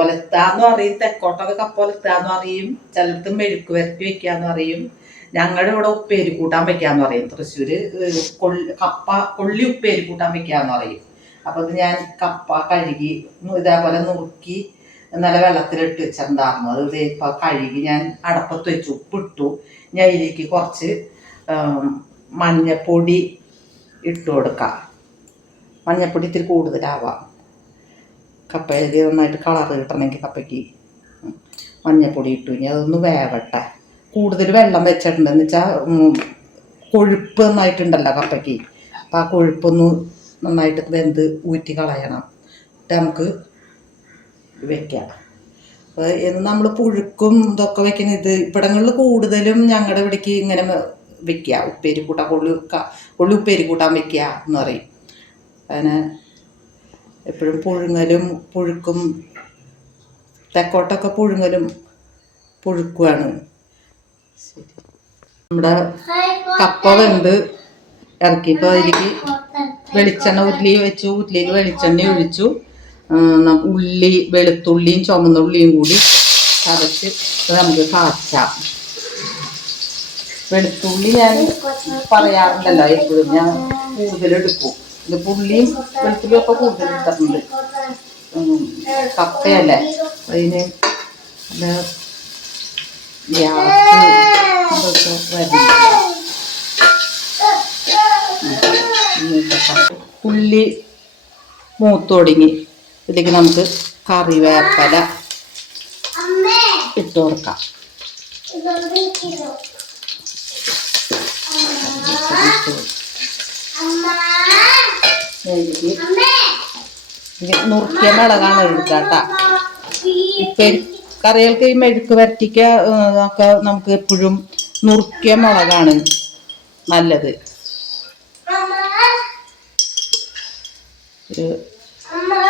ഒലത്താന്ന് പറയും, തെക്കോട്ടൊക്കെ കപ്പൊലത്താന്ന് പറയും, ചിലടത്ത് മെഴുക്ക് വരട്ടി വെക്കാന്ന് പറയും. ഞങ്ങളുടെ ഇവിടെ ഉപ്പേരി കൂട്ടാൻ വെക്കാന്ന് പറയും. തൃശ്ശൂര് കപ്പ കൊള്ളി ഉപ്പേരി കൂട്ടാൻ വെക്കാന്ന് പറയും. അപ്പൊ ഇത് ഞാൻ കപ്പ കഴുകി ഇതേപോലെ നുറുക്കി നല്ല വെള്ളത്തിലിട്ട് വെച്ചിട്ടുണ്ടായിരുന്നു. അത് ഇപ്പൊ കഴുകി ഞാൻ അടപ്പത്ത് വെച്ചു, ഉപ്പിട്ടു. ഞാൻ ഇതിലേക്ക് കുറച്ച് മഞ്ഞപ്പൊടി ഇട്ട് കൊടുക്കാം. മഞ്ഞപ്പൊടി ഇത്തിരി കൂടുതലാവാം. കപ്പയിൽ നന്നായിട്ട് കളറ് കിട്ടണമെങ്കിൽ കപ്പയ്ക്ക് മഞ്ഞപ്പൊടി ഇട്ടു. ഇനി അതൊന്ന് വേവട്ടെ. കൂടുതൽ വെള്ളം വെച്ചിട്ടുണ്ടെന്ന് വെച്ചാൽ കൊഴുപ്പ് നന്നായിട്ടുണ്ടല്ലോ കപ്പയ്ക്ക്. അപ്പം ആ കൊഴുപ്പൊന്ന് നന്നായിട്ട് വെന്ത് ഊറ്റി കളയണം. എന്നിട്ട് നമുക്ക് വെക്കാം. അപ്പോൾ നമ്മൾ പുഴുക്കും ഇതൊക്കെ വെക്കുന്ന ഇത് ഇവിടങ്ങളിൽ കൂടുതലും ഞങ്ങളുടെ ഇവിടേക്ക് ഇങ്ങനെ വെക്കുക. ഉപ്പേരി കൂട്ടാൻ കൊള്ളി ഉപ്പേരി കൂട്ടാൻ വെക്കുക എന്ന് പറയും. അങ്ങനെ എപ്പോഴും പുഴുക്കും തെക്കോട്ടൊക്കെ പുഴുക്കുവാണ്. ശരി, നമ്മുടെ കപ്പ വെന്ത് ഇറക്കിയപ്പോൾ അതിലേക്ക് വെളിച്ചെണ്ണ ഉരുളിയിൽ വെച്ചു. ഉരുളിയിൽ വെളിച്ചെണ്ണ ഒഴിച്ചു. ഉള്ളി, വെളുത്തുള്ളിയും ചുമന്ന ഉള്ളിയും കൂടി ചതച്ച് നമുക്ക് കാച്ചാം. വെളുത്തുള്ളി ഞാൻ പറയാറുണ്ടല്ലോ എപ്പോഴും, ഞാൻ കൂടുതലെടുക്കും. ഇത് പുള്ളിയും വെളുത്തുള്ളിയും ഒക്കെ കൂടുതൽ ഇട്ടിട്ടുണ്ട്. കപ്പയല്ലേ, അതിന് ഗ്യാസ് ഉള്ളി മൂത്തൊടുങ്ങി. ഇതിലേക്ക് നമുക്ക് കറിവേപ്പില ഇട്ട് കൊടുക്കാം. നുറുക്കിയ മിളകാണ് എടുക്കാട്ടാ. ഉപ്പേരി കറികൾക്ക് ഈ മെഴുക്ക് വരട്ടിക്ക ഒക്കെ നമുക്ക് എപ്പോഴും നുറുക്കിയ മുളകാണ് നല്ലത്. ഒരു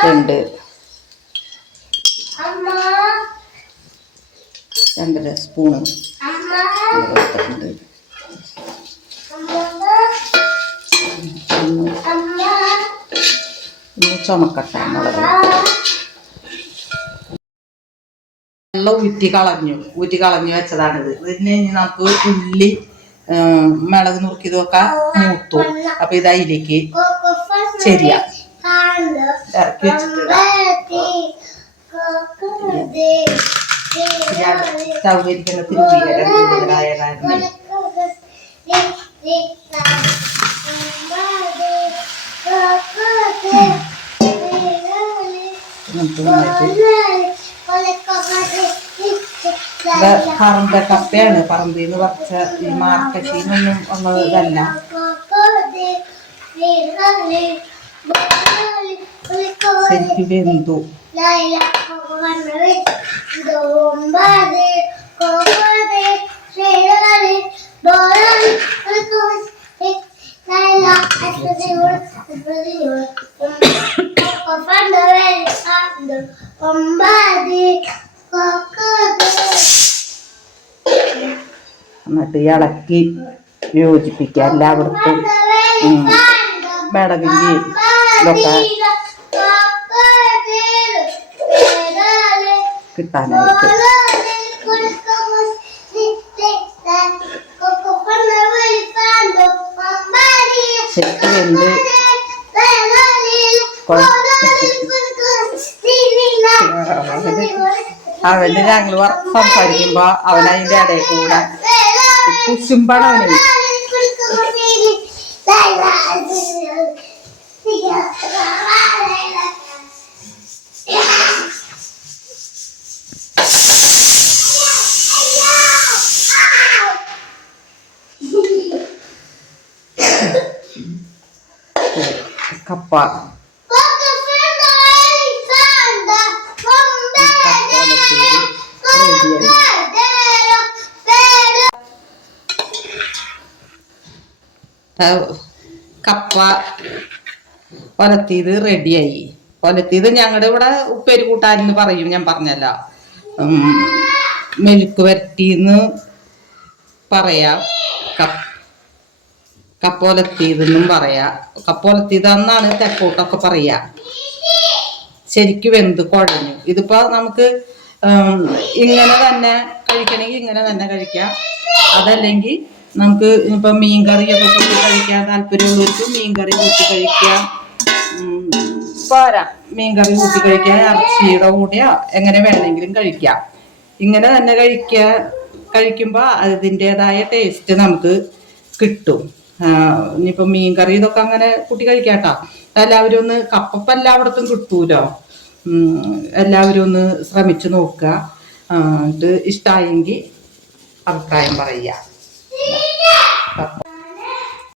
2 സ്പൂണ് എടുത്തിട്ടുണ്ട്. ചുമക്കട്ട മുളക് വെള്ളം ഊറ്റി കളഞ്ഞു വെച്ചതാണിത്. ഇതിന് നമുക്ക് ഉള്ളി മിളക് നുറുക്കിയതൊക്കെ മൂത്തു. അപ്പൊ ഇത് അതിലേക്ക് ശരിയാ ഇറക്കി വെച്ചിട്ടുള്ള സൗകര്യത്തിന് തിരുവിയരം കൂടുതലായ കാരണം പറമ്പ കപ്പയാണ്. പറമ്പിൽ നിന്ന് പറിച്ച ഈ മാർക്കറ്റിൽ നിന്നൊന്നും ഉള്ളതല്ല. ശരിക്കും വെന്തു. എന്നിട്ട് ഇളക്കി യോജിപ്പിക്കുക. എല്ലാവർക്കും മിളകിൻ്റെ ഇതൊക്കെ കിട്ടാനായിട്ട് ശരിക്കും വെന്ത് അവന് ഞങ്ങൾ സംസാരിക്കുമ്പോ അവനതിൻ്റെ ഇടയിൽ കൂടെ കുശുമ്പാണ് അവന്. കപ്പ കപ്പ ഒലത്തിയത് റെഡിയായി. ഒലത്തിയത് ഞങ്ങളുടെ ഇവിടെ ഉപ്പേരി കൂട്ടാനെന്ന് പറയും. ഞാൻ പറഞ്ഞല്ലോ, മെഴുക്ക് വരട്ടിന്ന് പറയാം, കപ്പോലത്തിയതെന്നും പറയാ. കപ്പോലത്തിയതെന്നാണ് തെക്കോട്ടൊക്കെ പറയാ. ശരിക്കും വെന്ത് കുഴഞ്ഞു. ഇതിപ്പോൾ നമുക്ക് ഇങ്ങനെ തന്നെ കഴിക്കണമെങ്കിൽ ഇങ്ങനെ തന്നെ കഴിക്കാം. അതല്ലെങ്കിൽ നമുക്ക് ഇപ്പം മീൻ കറിയൊക്കെ കൂട്ടി കഴിക്കാൻ താല്പര്യമുള്ളവർക്ക് മീൻ കറി കൂട്ടി കഴിക്കാം. പോരാ, മീൻ കറി കൂട്ടി കഴിക്കാം, ഇറച്ചിയുടെ കൂടെയോ എങ്ങനെ വേണമെങ്കിലും കഴിക്കാം. ഇങ്ങനെ തന്നെ കഴിക്കുമ്പോൾ അതിൻ്റെതായ ടേസ്റ്റ് നമുക്ക് കിട്ടും. ഇനിയിപ്പോൾ മീൻ കറി ഇതൊക്കെ അങ്ങനെ കൂട്ടി കഴിക്കാട്ടോ. എല്ലാവരും ഒന്ന്, കപ്പ എല്ലായിടത്തും കിട്ടൂലോ, എല്ലാവരും ഒന്ന് ശ്രമിച്ചു നോക്കുക. ഇത് ഇഷ്ടമായെങ്കിൽ അഭിപ്രായം പറയുക.